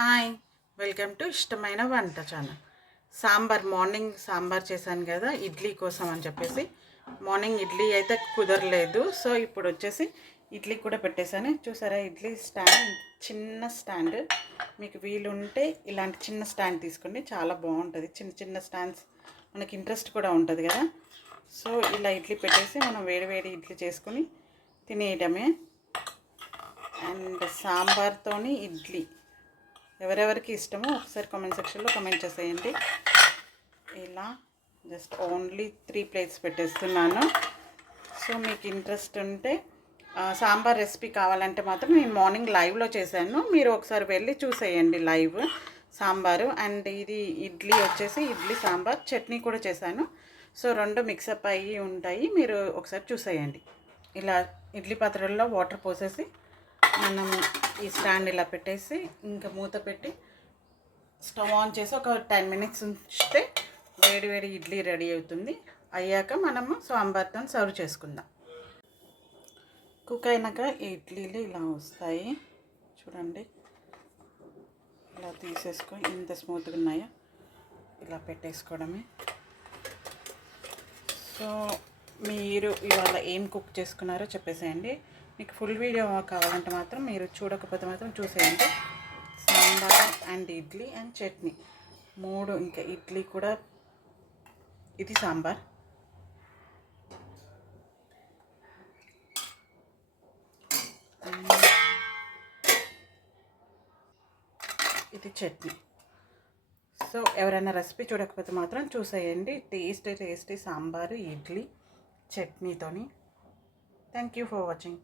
Hi, welcome to ఇష్టమైన వంట channel. Sambar morning sambar చేశాను కదా ఇడ్లీ కోసం అని చెప్పేసి. మార్నింగ్ ఇడ్లీ అయితే కుదరలేదు, సో ఇప్పుడు వచ్చేసి ఇడ్లీ కూడా పెట్టేశాను. చూసారా, ఇడ్లీ స్టాండ్, చిన్న స్టాండ్. మీకు వీలుంటే ఇలాంటి చిన్న స్టాండ్ తీసుకోండి, చాలా బాగుంటుంది. చిన్న చిన్న స్టాండ్స్ మనకి ఇంట్రెస్ట్ కూడా ఉంటుంది కదా. సో ఇలా ఇడ్లీ పెట్టేసి మనం వేడి వేడి ఇడ్లీ చేసుకొని తినేయడమే. అండ్ సాంబార్తోని ఇడ్లీ ఎవరెవరికి ఇష్టమో ఒకసారి కామెంట్ సెక్షన్లో కామెంట్ చేసేయండి. ఇలా జస్ట్ ఓన్లీ 3 ప్లేట్స్ పెట్టేస్తున్నాను. సో మీకు ఇంట్రెస్ట్ ఉంటే సాంబార్ రెసిపీ కావాలంటే మాత్రం నేను మార్నింగ్ లైవ్లో చేశాను, మీరు ఒకసారి వెళ్ళి చూసేయండి లైవ్ సాంబారు. అండ్ ఇది ఇడ్లీ వచ్చేసి ఇడ్లీ సాంబార్ చట్నీ కూడా చేశాను. సో 2 మిక్సప్ అయ్యి ఉంటాయి, మీరు ఒకసారి చూసేయండి. ఇలా ఇడ్లీ పాత్రల్లో వాటర్ పోసేసి మనం ఈ స్టాండ్ ఇలా పెట్టేసి ఇంకా మూత పెట్టి స్టవ్ ఆన్ చేసి ఒక 10 మినిట్స్ ఉంచితే వేడి వేడి ఇడ్లీ రెడీ అవుతుంది. అయ్యాక మనము సాంబార్తో సర్వ్ చేసుకుందాం. కుక్ అయినాక ఇడ్లీలు ఇలా వస్తాయి చూడండి. ఇలా తీసేసుకొని ఇంత స్మూత్గా ఉన్నాయో ఇలా పెట్టేసుకోవడమే. సో మీరు ఇవాళ ఏం కుక్ చేసుకున్నారో చెప్పేసేయండి. మీకు ఫుల్ వీడియో కావాలంటే మాత్రం మీరు చూడకపోతే మాత్రం చూసేయండి. Sambar and idli and chutney 3. ఇంకా ఇడ్లీ కూడా, ఇది సాంబార్, ఇది చట్నీ. సో ఎవరైనా రెసిపీ చూడకపోతే మాత్రం చూసేయండి. టేస్టీ సాంబారు ఇడ్లీ చట్నీతోని. Thank you for watching.